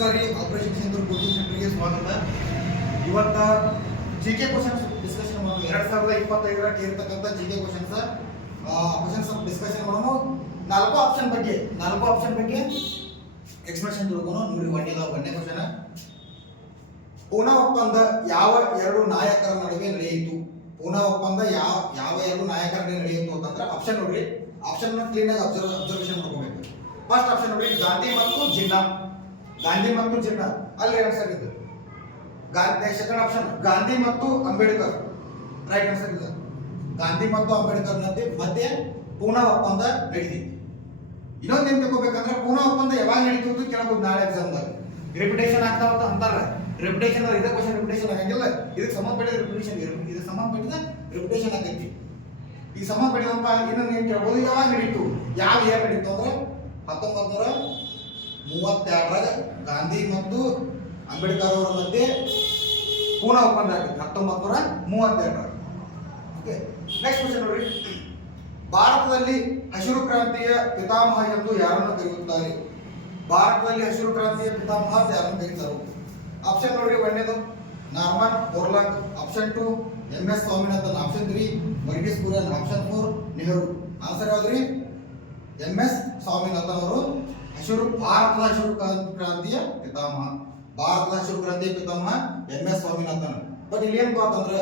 ನಮಸ್ಕಾರ ರೀ. Operation Sindoor coaching ಸೆಂಟರ್ಗೆ ಸ್ವಾಗತ. ಇವತ್ತ ಜಿಕೆ ಕ್ವಶನ್ಸ್ ಡಿಸ್ಕಷನ್ ಮಾಡೋಣ. 2025ರ ಕೇಳಿರ್ತಕ್ಕಂಥ ಜಿಕೆ ಕ್ವಶನ್ಸ್ ಡಿಸ್ಕಷನ್ ಮಾಡೋಣ. ನಾಲ್ಕು ಆಪ್ಷನ್ ಬಗ್ಗೆ ಎಕ್ಸ್ಪ್ರೆಷನ್ ತಿಳ್ಕೊಂಡು ನೋಡಿ. ಒಂದನೇ ಕ್ವಶನ್, ಪೂನಾ ಒಪ್ಪಂದ ಯಾವ ಎರಡು ನಾಯಕರ ನಡುವೆ ನಡೆಯಿತು? ಪೂನಾ ಒಪ್ಪಂದ ಯಾವ ಎರಡು ನಾಯಕರ ನಡುವೆ ನಡೆಯಿತು ಅಂತಂದ್ರೆ ಆಪ್ಷನ್ ನೋಡ್ರಿ. ಆಪ್ಷನ್ ಕ್ಲೀನ್ ಆಗಿ ಅಬ್ಸರ್ವೇಷನ್ ಮಾಡ್ಕೋಬೇಕು. ಫಸ್ಟ್ ಆಪ್ಷನ್ ನೋಡ್ರಿ, ಗಾಂಧಿ ಮತ್ತು ಜಿನ್ನಾ. ಅಲ್ಲಿ ಆನ್ಸರ್ ಇದೆ. ಸೆಕೆಂಡ್ ಆಪ್ಷನ್, ಗಾಂಧಿ ಮತ್ತು ಅಂಬೇಡ್ಕರ್. ರೈಟ್ ಆನ್ಸರ್ ಇದೆ. ಗಾಂಧಿ ಮತ್ತು ಅಂಬೇಡ್ಕರ್ ಮಧ್ಯೆ ಪೂನಾ ಒಪ್ಪಂದ ನಡೆದಿದೆ. ಇನ್ನೊಂದು ಏನ್ ತಿಳ್ಕೊಬೇಕಂದ್ರೆ, ಪೂನಾ ಒಪ್ಪಂದ ಯಾವಾಗ ನಡೀತು ಅಂತ ಕೇಳಬಹುದು ನಾಳೆ ಎಕ್ಸಾಮ್ದಾಗ. ರಿಪಿಟೇಷನ್ ಆಗ್ತಾವ ಅಂತ ಅಂತಾರ. ರಿಪಿಟೇಷನ್ ಇದೇ ಕ್ವಶನ್ ರಿಪಿಟೇಷನ್ ಆಗಂಗಿಲ್ಲ. ಇದಕ್ಕೆ ಸಂಬಂಧಪಟ್ಟಿದ ರಿಪಿಟೇಷನ್ ಆಗೈತಿ. ಈ ಸಂಬಂಧಪಟ್ಟಿದಪ್ಪ ಇನ್ನೊಂದು ಏನ್ ಕೇಳ್ಬೋದು, ಯಾವಾಗ ನಡೀತು, ಯಾವ ಇಯರ್ ನಡೀತು ಅಂದ್ರೆ 1932ರಾಗ ಗಾಂಧಿ ಮತ್ತು ಅಂಬೇಡ್ಕರ್ ಅವರ ಮಧ್ಯೆ ಪೂನಾ ಒಪ್ಪಂದ ಆಗಿದೆ 1932ರಾಗ. ಓಕೆ, ನೆಕ್ಸ್ಟ್ ಕ್ವಶನ್ ನೋಡ್ರಿ. ಭಾರತದಲ್ಲಿ ಹಸಿರು ಕ್ರಾಂತಿಯ ಪಿತಾಮಹ ಎಂದು ಯಾರನ್ನು ಕರೆಯುತ್ತಾರೆ? ಭಾರತದಲ್ಲಿ ಹಸಿರು ಕ್ರಾಂತಿಯ ಪಿತಾಮಹ ಯಾರನ್ನು ಕರೀತಾರೆ? ಆಪ್ಷನ್ ನೋಡ್ರಿ. ಒಂದನೇದು Norman Borlaug. Option 2 MS Swaminathan. Option 3 Varghese Kurien. Option 4 Nehru. Answer ಯಾವ್ದ್ರಿ? MS ಸ್ವಾಮಿನಾಥನ್ ಅವರು ಭಾರತದ ಹಸಿರು ಕ್ರಾಂತಿಯ ಪಿತಾಮಹ. MS ಸ್ವಾಮಿನಾಥನ್. ಬಟ್ ಇಲ್ಲಿ ಏನ್ ಅಂತಂದ್ರೆ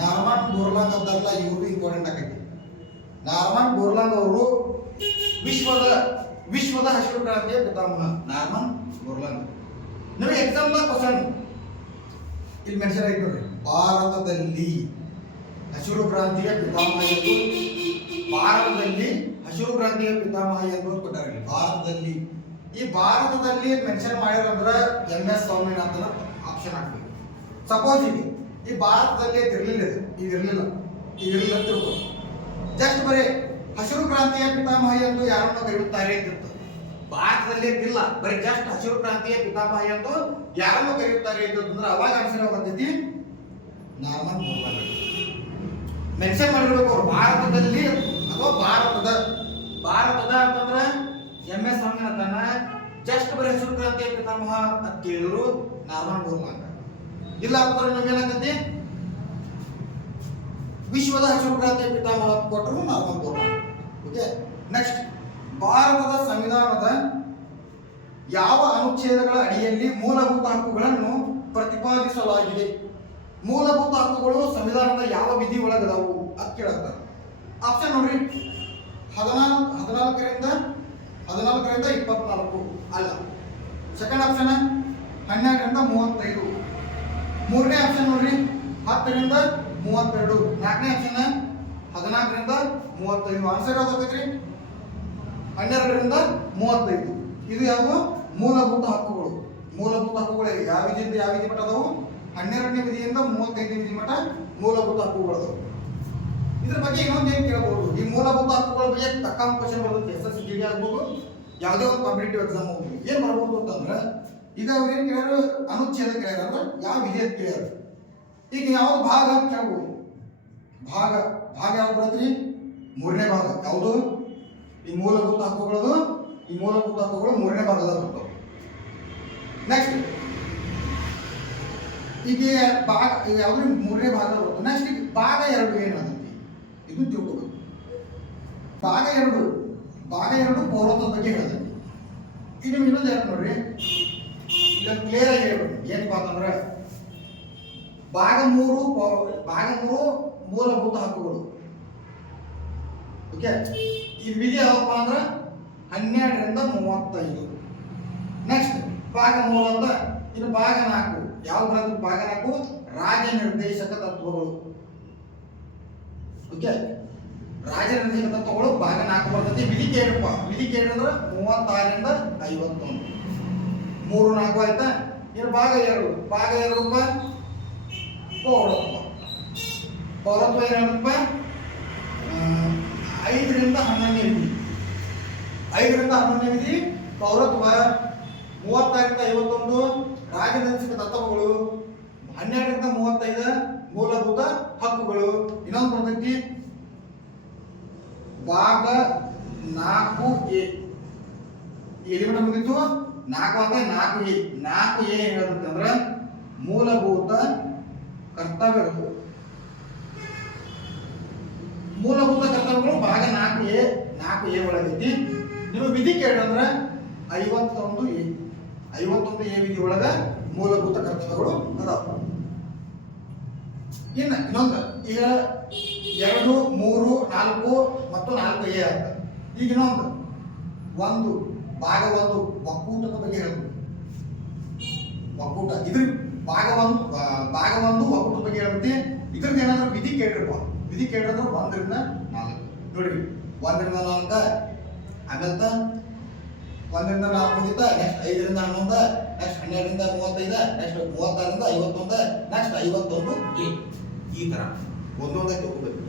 ನಾರ್ಮನ್ ಬೋರ್ಲಾಗ್ ಅಂತಾರಲ್ಲ, ಇವ್ರದ್ದು ಇಂಪಾರ್ಟೆಂಟ್ ಆಗೈತಿ. ನಾರ್ಮನ್ ಬೋರ್ಲಾಗ್ ಅವರು ವಿಶ್ವದ ಹಸಿರು ಕ್ರಾಂತಿಯ ಪಿತಾಮಹ. Norman Borlaug. ನಿಮಗೆ ಎಕ್ಸಾಮ್ ಕ್ವಶನ್ ಇಲ್ಲಿ ಮೆನ್ಷನ್ ಆಗಿ ನೋಡ್ರಿ. ಭಾರತದಲ್ಲಿ ಹಸಿರು ಕ್ರಾಂತಿಯ ಪಿತಾಮಹ ಎಂದು ಕೊಟ್ಟಾರೆ. ಭಾರತದಲ್ಲಿ ಈ ಭಾರತದಲ್ಲಿ ಮೆನ್ಷನ್ ಮಾಡಿರಂದ್ರ MS ಸ್ವಾಮಿನಾಥನ್ ಆಪ್ಷನ್ ಹಾಕ್ಬೇಕು. ಸಪೋಸ್ ಈ ಭಾರತದಲ್ಲಿ ಇರಲಿಲ್ಲ ತಿಳ್ಕೊ. ಜಸ್ಟ್ ಬರೀ ಹಸಿರು ಕ್ರಾಂತಿಯ ಪಿತಾಮಹ ಎಂದು ಯಾರನ್ನು ಕರೆಯುತ್ತಾರೆ ಅಂತಿತ್ತು. ಭಾರತದಲ್ಲಿ ಇದ್ದಿಲ್ಲ, ಬರೀ ಜಸ್ಟ್ ಹಸಿರು ಕ್ರಾಂತಿಯ ಪಿತಾಮಹ ಎಂದು ಯಾರನ್ನು ಕರೆಯುತ್ತಾರೆ ಅಂತಂದ್ರೆ ಅವಾಗ ಆನ್ಸರ್ ಹೋಗ್ತೈತಿ ನಾರ್ಮನ್ ಬೋರ್ಲಾಗ್. ಮೆನ್ಷನ್ ಮಾಡಿರ್ಬೇಕು ಅವ್ರು ಭಾರತದಲ್ಲಿ ಅಥವಾ ಭಾರತದ ಅಂತಂದ್ರೆ MS ಸ್ವಾಮಿನಾಥನ್. ಜಸ್ಟ್ ಬರೀ ಹಸಿರು ಕ್ರಾಂತಿಯ ಪಿತಾಮಹ ಅಂತ ಕೇಳಿದ್ರು ನಾರ್ಮನ್ ಬೋರ್ಲಾಗ್. ಇಲ್ಲ ಅಂತಂದ್ರೆ ನಮ್ಗೇನಾಗತ್ತೆ, ವಿಶ್ವದ ಹಸಿರು ಕ್ರಾಂತಿಯ ಪಿತಾಮಹ ಕೊಟ್ಟರು ನಾರ್ಮನ್ ಬೋರ್ಲಾಗ್. ಓಕೆ, ನೆಕ್ಸ್ಟ್, ಭಾರತದ ಸಂವಿಧಾನದ ಯಾವ ಅನುಚ್ಛೇದಗಳ ಅಡಿಯಲ್ಲಿ ಮೂಲಭೂತ ಹಕ್ಕುಗಳನ್ನು ಪ್ರತಿಪಾದಿಸಲಾಗಿದೆ? ಮೂಲಭೂತ ಹಕ್ಕುಗಳು ಸಂವಿಧಾನದ ಯಾವ ವಿಧಿ ಒಳಗದವು ಅಂತ ಕೇಳ್ತಾರೆ. ಆಪ್ಷನ್ ನೋಡ್ರಿ. 14ರಿಂದ 24 ಅಲ್ಲ. ಸೆಕೆಂಡ್ ಆಪ್ಷನ್ 12ರಿಂದ 35. ಮೂರನೇ ಆಪ್ಷನ್ ನೋಡ್ರಿ 10ರಿಂದ 32. ನಾಲ್ಕನೇ ಆಪ್ಷನ್ 14ರಿಂದ 35. ಆನ್ಸರ್ ಯಾವ್ದಾಗೈತ್ರಿ? 12ರಿಂದ 35. ಇದು ಯಾವ ಮೂಲಭೂತ ಹಕ್ಕುಗಳು ಯಾವ ವಿಧಿಯಿಂದ ಯಾವ ವಿಧಿ ಮಟ್ಟ ಅದಾವು? 12ನೇ ವಿಧಿಯಿಂದ 35ನೇ ವಿಧಿ ಮಟ್ಟ ಮೂಲಭೂತ ಹಕ್ಕುಗಳು ಅದಾವು. ಇದ್ರ ಬಗ್ಗೆ ಇನ್ನೊಂದು ಏನ್ ಕೇಳಬಹುದು, ಈ ಮೂಲಭೂತ ಹಕ್ಕುಗಳ ಬಗ್ಗೆ ತಕ್ಕಂತ ಕ್ವಶನ್ ಬರುತ್ತೆ. SSC GD ಆಗ್ಬೋದು, ಯಾವುದೇ ಒಂದು ಕಾಂಪಿಟೇಟಿವ್ ಎಕ್ಸಾಮ್ ಹೋಗ್ಬೋದು. ಏನ್ ಮಾಡ್ಬೋದು ಅಂತಂದ್ರೆ, ಈಗ ಅವ್ರು ಏನ್ ಕೇಳ್ಯಾರ, ಅನುಚ್ಛೇದ ಕೇಳ್ಯಾರ ಅಂದ್ರೆ ಯಾವ ವಿಧಿ ಅಂತ ಕೇಳ್ಯಾರ. ಈಗ ಯಾವ್ದು ಭಾಗ ಅಂತ ಕೇಳ್ಬೋದು. ಭಾಗ ಯಾವ್ದು ಬರತ್ರಿ? ಮೂರನೇ ಭಾಗ. ಯಾವುದು? ಈ ಮೂಲಭೂತ ಹಕ್ಕುಗಳು ಮೂರನೇ ಭಾಗದಾಗ ಬರ್ತವೆ. ನೆಕ್ಸ್ಟ್ ಈಗ ಯಾವ್ದು ಮೂರನೇ ಭಾಗ ಬರ್ತದೆ. ನೆಕ್ಸ್ಟ್ ಈಗ ಭಾಗ 2 ಏನಾಗುತ್ತೆ ಇದು ತಿಳ್ಕೋಬೇಕು. ಭಾಗ 2 ಪೌರತ್ವದ ಬಗ್ಗೆ ಹೇಳ್ತೈತಿ. ಈಗ ನಿಮ್ಗೆ ಇನ್ನೊಂದು ಹೇಳ್ತ ನೋಡ್ರಿ, ಇದನ್ನು ಕ್ಲಿಯರ್ ಆಗಿ ಹೇಳ್ಬೇಕು. ಏನಪ್ಪ ಅಂತಂದ್ರೆ, ಭಾಗ 3 ಮೂಲಭೂತ ಹಕ್ಕುಗಳು. ಓಕೆ, ಈ ವಿಧಿ ಯಾವಪ್ಪ ಅಂದ್ರೆ 12ರಿಂದ 35. ನೆಕ್ಸ್ಟ್ ಭಾಗ 3 ಅಂತ. ಇನ್ನು ಭಾಗ 4 ಯಾವ ಬರೋದು? ಭಾಗ 4 ರಾಜ್ಯ ನಿರ್ದೇಶಕ ತತ್ವಗಳು. ಓಕೆ, ರಾಜ್ಯ ನಿರ್ದೇಶಕ ತತ್ವಗಳು ಭಾಗ 4 ಬರ್ತದೆ. ವಿಧಿ ಕೇಳಪ್ಪ. ವಿಧಿ ಕೇಳಿದ್ರೆ 36ರಿಂದ 51. 3, 4 ಆಯ್ತಾ. ಇನ್ನು ಭಾಗ 2 ಪೌರತ್ವ ಏನಪ್ಪ? 5ರಿಂದ 11ನೇ ವಿಧಿ. 5ರಿಂದ 11ನೇ ವಿಧಿ ಪೌರತ್ವ. 36ರಿಂದ 51 ರಾಜ್ಯ ನಿರ್ದೇಶಕ ತತ್ವಗಳು. 12ರಿಂದ 35 ಮೂಲಭೂತ ಹಕ್ಕುಗಳು. ಇನ್ನೊಂದು ಬರ್ತೈತಿ ಭಾಗ 4A. ಎಲ್ಲಿ ಮುಗಿತು? 4 ಅಂದ್ರೆ 4A. 4A ಏನ್ ಹೇಳುತ್ತೆ ಅಂದ್ರೆ ಮೂಲಭೂತ ಕರ್ತವ್ಯಗಳು. ಮೂಲಭೂತ ಕರ್ತವ್ಯಗಳು ಭಾಗ 4A ಒಳಗೈತಿ. ನೀವು ವಿಧಿ ಕೇಳಿದ್ರೆ 51A. 51A ವಿಧಿ ಒಳಗ ಮೂಲಭೂತ ಕರ್ತವ್ಯಗಳು ಅದಾವ. ಇನ್ನೊಂದು ಈಗ 2, 3, 4 ಮತ್ತು 4A ಅಂತ. ಈಗ ಇನ್ನೊಂದು ಭಾಗ 1 ಒಕ್ಕೂಟದ ಬಗ್ಗೆ ಹೇಳ್ತೀವಿ. ಒಕ್ಕೂಟ ಇದ್ರ ಭಾಗ 1 ಒಕ್ಕೂಟದ ಬಗ್ಗೆ ಹೇಳ್ತಿ. ಇದ್ರದ್ದು ಏನಾದ್ರು ವಿಧಿ ಕೇಳಿರಪ್ಪ. ವಿಧಿ ಕೇಳಿದ್ರೆ 1 ರಿಂದ 4 ನೋಡ್ರಿ. 1 ರಿಂದ 4 ಆಮೇಲೆ 1 ರಿಂದ 4 ಮುಗಿತಾ. ನೆಕ್ಸ್ಟ್ 5 ರಿಂದ 11, ನೆಕ್ಸ್ಟ್ 12 ರಿಂದ 35, ನೆಕ್ಸ್ಟ್ 36 ರಿಂದ 51, ನೆಕ್ಸ್ಟ್ 51A. ಈ ತರ ಒಂದೊಂದಕ್ಕೆ ಹೋಗ್ಬೇಕು.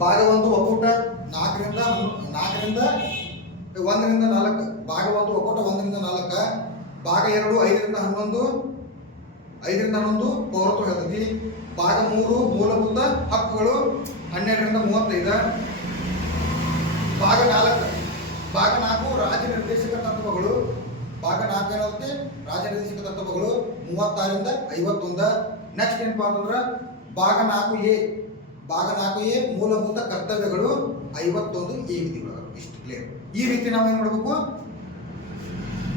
ಭಾಗ 1 ಒಕ್ಕೂಟ 1 ರಿಂದ 4. ಭಾಗ 1 ಒಕ್ಕೂಟ 1 ರಿಂದ 4. ಭಾಗ 2 5 ರಿಂದ 11, 5 ರಿಂದ 11 ಪೌರತ್ವ ಹೇಳ್ತೈತಿ. ಭಾಗ 3 ಮೂಲಭೂತ ಹಕ್ಕುಗಳು 12 ರಿಂದ 35. ಭಾಗ 4 ರಾಜ್ಯ ನಿರ್ದೇಶಕ ತತ್ವಗಳು. ಭಾಗ 4 ಏನಾಗುತ್ತೆ ರಾಜ್ಯ ನಿರ್ದೇಶಕ ತತ್ವಗಳು 36 ರಿಂದ 51. ನೆಕ್ಸ್ಟ್ ಏನಪ್ಪ ಅಂತಂದ್ರೆ ಭಾಗ 4A ಮೂಲಭೂತ ಕರ್ತವ್ಯಗಳು 51A ವಿಧಿಗಳು. ಇಷ್ಟು ಕ್ಲಿಯರ್. ಈ ರೀತಿ ನಾವು ಏನು ಮಾಡಬೇಕು,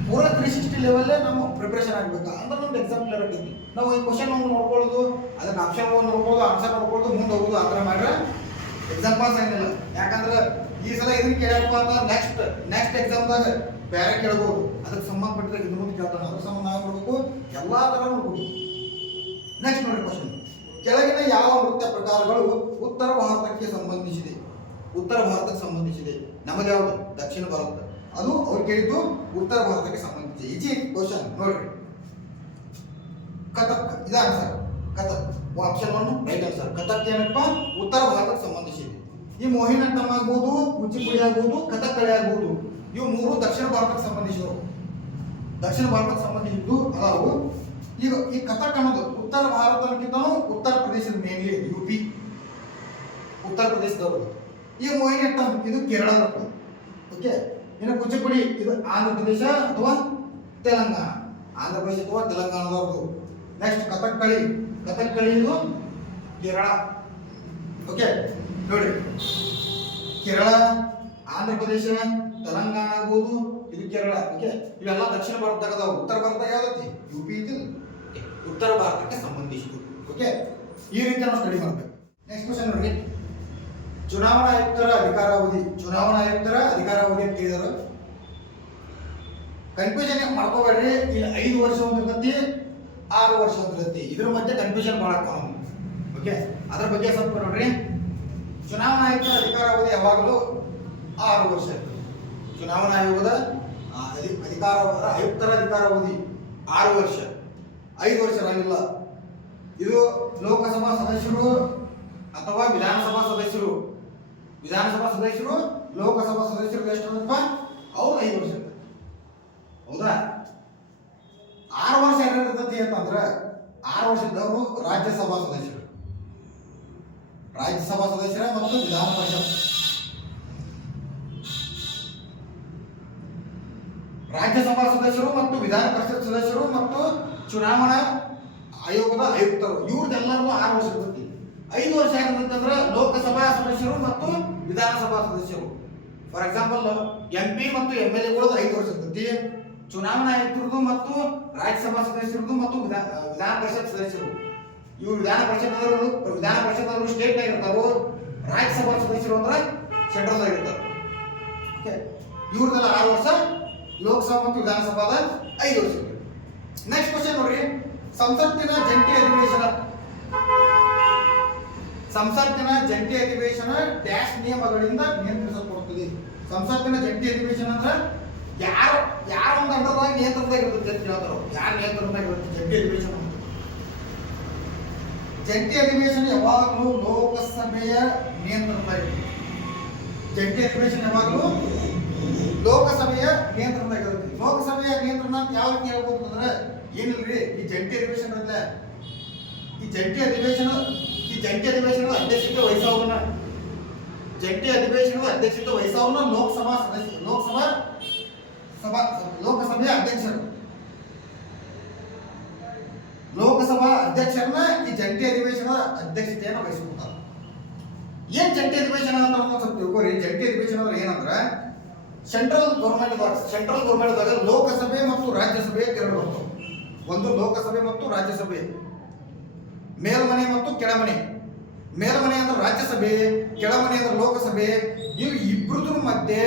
ಪೂರ 360 ಲೆವೆಲ್ ನಾವು ಪ್ರಿಪರೇಷನ್ ಆಗಬೇಕು. ಅಂದ್ರೆ ನಮ್ದು ಎಕ್ಸಾಮ್ ಕ್ಲಿಯರ್ ಆಗ್ತೈತಿ. ನಾವು ಈ ಕ್ವಶನ್ ನೋಡ್ಕೊಳ್ಳೋದು, ಅದನ್ನ ಆಪ್ಷನ್ ನೋಡ್ಕೊಳ್ಳೋದು, ಆನ್ಸರ್ ನೋಡ್ಕೊಳ್ಳೋದು, ಮುಂದೆ ಹೋಗೋದು ಆ ಥರ ಮಾಡ್ರೆ ಎಕ್ಸಾಮ್ ಪಾಸ್ ಏನಿಲ್ಲ. ಯಾಕಂದ್ರೆ ಈ ಸಲ ಇದನ್ನ ಕೇಳಪ್ಪ ಅಂತ ನೆಕ್ಸ್ಟ್ ಎಕ್ಸಾಮ್ದಾಗ ಬೇರೆ ಕೇಳ್ಬೋದು. ಅದಕ್ಕೆ ಸಂಬಂಧಪಟ್ಟಿದ್ರೆ ಇನ್ನು ಮುಂದೆ ಕೇಳ್ತಾನೆ. ಅದ್ರ ಸಂಬಂಧ ನಾವು ನೋಡ್ಬೇಕು, ಎಲ್ಲಾ ಥರ ನೋಡ್ಬೇಕು. ನೆಕ್ಸ್ಟ್ ನೋಡಿ ಕ್ವಶನ್. ಕೆಳಗಿನ ಯಾವ ನೃತ್ಯ ಪ್ರಕಾರಗಳು ಉತ್ತರ ಭಾರತಕ್ಕೆ ಸಂಬಂಧಿಸಿದೆ? ಉತ್ತರ ಭಾರತಕ್ಕೆ ಸಂಬಂಧಿಸಿದೆ. ನಮ್ಮದು ಯಾವುದು? ದಕ್ಷಿಣ ಭಾರತ. ಅದು ಅವ್ರು ಕೇಳಿದ್ದು ಉತ್ತರ ಭಾರತಕ್ಕೆ ಸಂಬಂಧಿಸಿದೆ. ಈಜಿ ಕ್ವಶನ್ ನೋಡ್ರಿ. ಕಥಕ್ ಇದು answer. Kathak option 1 right answer. Kathak ಏನಪ್ಪ ಉತ್ತರ ಭಾರತಕ್ಕೆ ಸಂಬಂಧಿಸಿದೆ. ಈ ಮೋಹಿನಿಯಾಟ್ಟಂ ಆಗ್ಬೋದು, ಕೂಚಿಪುಡಿ ಆಗ್ಬೋದು, ಕಥಕ್ಕಳಿ ಆಗ್ಬೋದು, ಇವು 3 ದಕ್ಷಿಣ ಭಾರತಕ್ಕೆ ಸಂಬಂಧಿಸಿದವು. ದಕ್ಷಿಣ ಭಾರತಕ್ಕೆ ಸಂಬಂಧಿಸಿದ್ದು ಅದಾವು. ಈಗ ಈ ಕಥಕ್ ಅನ್ನೋದು ಉತ್ತರ ಭಾರತಕ್ಕಿಂತನೂ ಉತ್ತರ ಪ್ರದೇಶದ ಮೇನ್ಲಿ UP ಉತ್ತರ ಪ್ರದೇಶದವರು. ಈ ಮೋಹಿನಿಯಾಟ್ಟಂ ಇದು ಕೇರಳದ. ಓಕೆ. ಇನ್ನು ಕೂಚಿಪುಡಿ ಇದು ಆಂಧ್ರ ಪ್ರದೇಶ ಅಥವಾ ತೆಲಂಗಾಣ. ಆಂಧ್ರ ಪ್ರದೇಶ ಅಥವಾ ತೆಲಂಗಾಣದವ್ರದ್ದು. ನೆಕ್ಸ್ಟ್ ಕಥಕ್ಕಳಿ ಇದು ಕೇರಳ. ಓಕೆ ನೋಡಿ, ಕೇರಳ, ಆಂಧ್ರ ಪ್ರದೇಶ, ತೆಲಂಗಾಣ ಆಗ್ಬೋದು, ಇದು ಕೇರಳ. ಓಕೆ, ಇವೆಲ್ಲ ದಕ್ಷಿಣ ಭಾರತದಾಗ ಅದಾವ. ಉತ್ತರ ಭಾರತ ಯಾವ್ದೈತಿ? UP ಇದು ಉತ್ತರ ಭಾರತಕ್ಕೆ ಸಂಬಂಧಿಸಿದ್ದು. ಓಕೆ, ಈ ರೀತಿ ನಾವು ಸ್ಟಡಿ ಮಾಡಬೇಕು. ನೆಕ್ಸ್ಟ್ ಕ್ವಶನ್ ನೋಡಿ. ಚುನಾವಣಾ ಆಯುಕ್ತರ ಅಧಿಕಾರಾವಧಿ ಅಂತ ಕೇಳಿದರು. ಕನ್ಫ್ಯೂಷನ್ ಮಾಡ್ಕೋಬೇಡ್ರಿ. ಇಲ್ಲಿ 5 ವರ್ಷ ಒಂದಿರ್ತೈತಿ, 6 ವರ್ಷ ಒಂದಿರ್ತೈತಿ. ಇದ್ರ ಮಧ್ಯೆ ಕನ್ಫ್ಯೂಷನ್ ಭಾಳ ಆಗ್ತಾವ. ಓಕೆ, ಅದ್ರ ಬಗ್ಗೆ ಸ್ವಲ್ಪ ನೋಡ್ರಿ. ಚುನಾವಣಾ ಆಯುಕ್ತರ ಅಧಿಕಾರಾವಧಿ ಯಾವಾಗಲೂ 6 ವರ್ಷ ಇರ್ತದೆ. ಚುನಾವಣಾ ಆಯೋಗದ ಆಯುಕ್ತರ ಅಧಿಕಾರಾವಧಿ 6 ವರ್ಷ, 5 ವರ್ಷ ಇರಂಗಿಲ್ಲ. ಇದು ಲೋಕಸಭಾ ಸದಸ್ಯರು ಅಥವಾ ವಿಧಾನಸಭಾ ಸದಸ್ಯರು, ಲೋಕಸಭಾ ಸದಸ್ಯರು ಎಷ್ಟಪ್ಪ? ಅವ್ರು 5 ವರ್ಷ ಇರ್ತದೆ. ಹೌದಾ? 6 ವರ್ಷ ಏನಿರ್ತೈತಿ ಅಂತಂದ್ರೆ 6 ವರ್ಷದವರು ರಾಜ್ಯಸಭಾ ಸದಸ್ಯರು ಮತ್ತು ವಿಧಾನ ಪರಿಷತ್. ರಾಜ್ಯಸಭಾ ಸದಸ್ಯರು ಮತ್ತು ವಿಧಾನ ಪರಿಷತ್ ಸದಸ್ಯರು ಮತ್ತು ಚುನಾವಣಾ ಆಯೋಗದ ಆಯುಕ್ತರು, ಇವ್ರದ್ದೆಲ್ಲರೂ 6 ವರ್ಷ ಇರ್ತೈತಿ. 5 ವರ್ಷ ಆಗಿರ್ತಂದ್ರೆ ಲೋಕಸಭಾ ಸದಸ್ಯರು ಮತ್ತು ವಿಧಾನಸಭಾ ಸದಸ್ಯರು. ಫಾರ್ ಎಕ್ಸಾಂಪಲ್ MP ಮತ್ತು MLAಗಳು 5 ವರ್ಷ ಇರ್ತೈತಿ. ಚುನಾವಣಾ ಆಯುಕ್ತರದು ಮತ್ತು ರಾಜ್ಯಸಭಾ ಸದಸ್ಯರದು ಮತ್ತು ವಿಧಾನ ಪರಿಷತ್ ಸದಸ್ಯರು, ಇವರು ವಿಧಾನ ಪರಿಷತ್ ಸ್ಟೇಟ್ ನಾಗ ಇರ್ತಾರೋ. ರಾಜ್ಯಸಭಾ ಸದಸ್ಯರು ಅಂದ್ರೆ ಸೆಂಟ್ರಲ್ ಆಗಿ ಇರ್ತಾರೆ. ಓಕೆ, ಇವ್ರದೆಲ್ಲ 6 ವರ್ಷ. ಲೋಕಸಭಾ ಮತ್ತು ವಿಧಾನಸಭಾದ 5 ವರ್ಷ. ನೆಕ್ಸ್ಟ್ ಕ್ವಶನ್ ನೋಡ್ರಿ. ಸಂಸತ್ತಿನ ಜಂಟಿ ಅಧಿವೇಶನ ಡ್ಯಾಶ್ ನಿಯಮಗಳಿಂದ ನಿಯಂತ್ರಿಸಲ್ಪಡುತ್ತದೆ. ಸಂಸತ್ತಿನ ಜಂಟಿ ಅಧಿವೇಶನ ಅಂದ್ರೆ ಯಾರು ಒಂದು ಅಂಡರ್ದಾಗ ನಿಯಂತ್ರಣದಾಗ ಇರ್ತದೆ ಅಂತ ಹೇಳ್ತಾರೋ. ಯಾರು ನಿಯಂತ್ರಣದಾಗ ಇರುತ್ತೆ? ಜಂಟಿ ಅಧಿವೇಶನ ಯಾವಾಗಲೂ ಲೋಕಸಭೆಯ ನಿಯಂತ್ರಣದಾಗ ಇರುತ್ತೆ. ಜಂಟಿ ಅಧಿವೇಶನ ಯಾವಾಗಲೂ ಲೋಕಸಭೆಯ ನಿಯಂತ್ರಣದಾಗ ಇರುತ್ತೆ. ಲೋಕಸಭೆಯ ನಿಯಂತ್ರಣ ಅಂತ ಯಾವ ರೀತಿ ಹೇಳ್ಬೋದು ಅಂದ್ರೆ ಏನಿಲ್ರಿ, ಈ ಜಂಟಿ ಅಧಿವೇಶನದ ಅಧ್ಯಕ್ಷತೆ ವಹಿಸೋರನ್ನ ಲೋಕಸಭಾ ಲೋಕಸಭೆಯ ಅಧ್ಯಕ್ಷರು. ಲೋಕಸಭಾ ಅಧ್ಯಕ್ಷರನ್ನ ಈ ಜಂಟಿ ಅಧಿವೇಶನದ ಅಧ್ಯಕ್ಷತೆಯನ್ನು ವಹಿಸ್ಕೊಳ್ತಾರೆ. ಏನ್ ಜಂಟಿ ಅಧಿವೇಶನ ಅಂತ ಸ್ವಲ್ಪ ತಿಳ್ಕೊರಿ. ಜಂಟಿ ಅಧಿವೇಶನ ಅಂದ್ರೆ ಏನಂದ್ರೆ ಸೆಂಟ್ರಲ್ ಗೌರ್ಮೆಂಟ್ದಾಗ ಲೋಕಸಭೆ ಮತ್ತು ರಾಜ್ಯಸಭೆ ಎರಡು ಬರ್ತವೆ. ಒಂದು ಲೋಕಸಭೆ ಮತ್ತು ರಾಜ್ಯಸಭೆ, ಮೇಲ್ಮನೆ ಮತ್ತು ಕೆಳಮನೆ. ಮೇಲ್ಮನೆ ಅಂದ್ರೆ ರಾಜ್ಯಸಭೆ, ಕೆಳಮನೆ ಅಂದ್ರೆ ಲೋಕಸಭೆ. ಇವು ಇಬ್ಬರದ್ರ ಮಧ್ಯೆ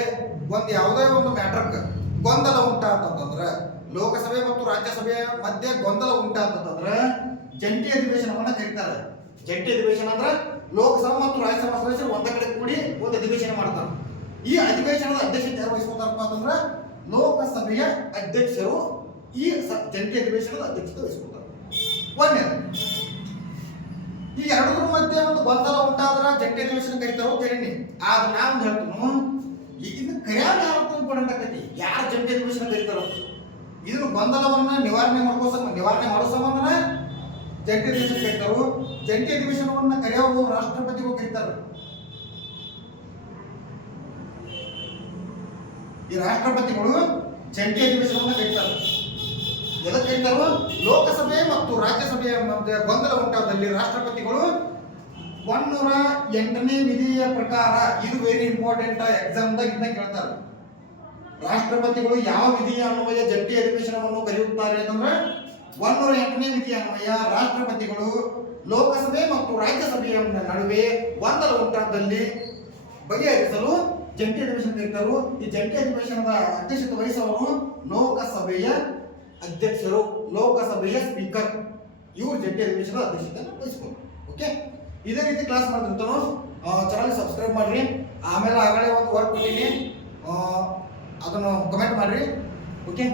ಒಂದು ಯಾವುದೇ ಒಂದು ಮ್ಯಾಟ್ರಕ್ ಗೊಂದಲ ಉಂಟಾತಂದ್ರೆ, ಲೋಕಸಭೆ ಮತ್ತು ರಾಜ್ಯಸಭೆಯ ಮಧ್ಯೆ ಗೊಂದಲ ಉಂಟಾತಂದ್ರೆ ಜಂಟಿ ಅಧಿವೇಶನವನ್ನ ಕರೀತಾರೆ. ಜಂಟಿ ಅಧಿವೇಶನ ಅಂದ್ರೆ ಲೋಕಸಭಾ ಮತ್ತು ರಾಜ್ಯಸಭಾ ಸದಸ್ಯರು ಒಂದ ಕಡೆ ಕೂಡಿ ಒಂದು ಅಧಿವೇಶನ ಮಾಡ್ತಾರೆ. ಈ ಅಧಿವೇಶನದ ಅಧ್ಯಕ್ಷತೆ ಯಾರು ವಹಿಸ್ಕೊತಾರಪ್ಪ ಅಂತಂದ್ರೆ ಲೋಕಸಭೆಯ ಅಧ್ಯಕ್ಷರು ಈ ಜಂಟಿ ಅಧಿವೇಶನದ ಅಧ್ಯಕ್ಷತೆ ವಹಿಸ್ಕೊತಾರೆ. ಒಂದನೇದು, ಈ ಎರಡರ ಮಧ್ಯೆ ಒಂದು ಗೊಂದಲ ಉಂಟಾದ್ರೆ ಜಂಟಿ ಅಧಿವೇಶನ ಕರೀತಾರೋ ಅಂತ ಹೇಳೀನಿ. ಆದ್ರೆ ನಾವು ಹೇಳ್ತೀನು ಇದನ್ನ ಕರೆಯಾಗ ಯಾರು ಇಂಪಾರ್ಟೆಂಟ್ ಆಕೈತಿ, ಯಾರು ಜಂಟಿ ಅಧಿವೇಶನ ಕರೀತಾರೋ ಇದನ್ನ ಗೊಂದಲವನ್ನ ನಿವಾರಣೆ ಮಾಡೋ ಸಂಬಂಧನ ಜಂಟಿ ಅಧಿವೇಶನ ಕರೀತಾರೋ. ಜಂಟಿ ಅಧಿವೇಶನವನ್ನ ಕರೆಯೋರು ರಾಷ್ಟ್ರಪತಿಗಳು ಕರೀತಾರೆ. ಈ ರಾಷ್ಟ್ರಪತಿಗಳು ಜಂಟಿ ಅಧಿವೇಶನವನ್ನ ಕರೀತಾರೆ. ಎದಕ್ಕೆ ಕರೀತಾರೋ? ಲೋಕಸಭೆ ಮತ್ತು ರಾಜ್ಯಸಭೆಯ ಮಧ್ಯೆ ಗೊಂದಲ ಉಂಟಾದಲ್ಲಿ ರಾಷ್ಟ್ರಪತಿಗಳು 108ನೇ ವಿಧಿಯ ಪ್ರಕಾರ, ಇದು ವೆರಿ ಇಂಪಾರ್ಟೆಂಟ್, ಎಕ್ಸಾಮ್ದಾಗ ಇದನ್ನ ಕೇಳ್ತಾರೆ. ರಾಷ್ಟ್ರಪತಿಗಳು ಯಾವ ವಿಧಿಯ ಅನ್ವಯ ಜಂಟಿ ಅಧಿವೇಶನವನ್ನು ಕರೆಯುತ್ತಾರೆ ಅಂತಂದ್ರೆ 108ನೇ ವಿಧಿಯ ಅನ್ವಯ ರಾಷ್ಟ್ರಪತಿಗಳು ಲೋಕಸಭೆ ಮತ್ತು ರಾಜ್ಯಸಭೆಯ ನಡುವೆ ಗೊಂದಲ ಉಂಟಾದಲ್ಲಿ ಬಗೆಹರಿಸಲು ಜಂಟಿ ಅಧಿವೇಶನ ಕರೀತಾರು. ಈ ಜಂಟಿ ಅಧಿವೇಶನದ ಅಧ್ಯಕ್ಷತೆ ವಹಿಸುವವರು ಲೋಕಸಭೆಯ ಅಧ್ಯಕ್ಷರು, ಲೋಕಸಭೆಯ ಸ್ಪೀಕರ್. ಇವರು ಜಂಟಿ ಅಧಿವೇಶನದ ಅಧ್ಯಕ್ಷತೆಯನ್ನು ವಹಿಸ್ಕೊಂಡು. ಓಕೆ, ಇದೇ ರೀತಿ ಕ್ಲಾಸ್ ಮಾಡ್ತಿರ್ತಾನೋ. ಚಾನಲ್ ಸಬ್ಸ್ಕ್ರೈಬ್ ಮಾಡ್ರಿ. ಆಮೇಲೆ ಆಗಲೇ ಒಂದು ವರ್ಕ್ ಕೊಟ್ಟಿನಿ, ಅದನ್ನು ಕಮೆಂಟ್ ಮಾಡ್ರಿ. ಓಕೆ,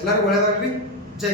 ಎಲ್ಲರಿಗೂ ಒಳ್ಳೆಯದಾಗ್ರಿ. ಜೈ.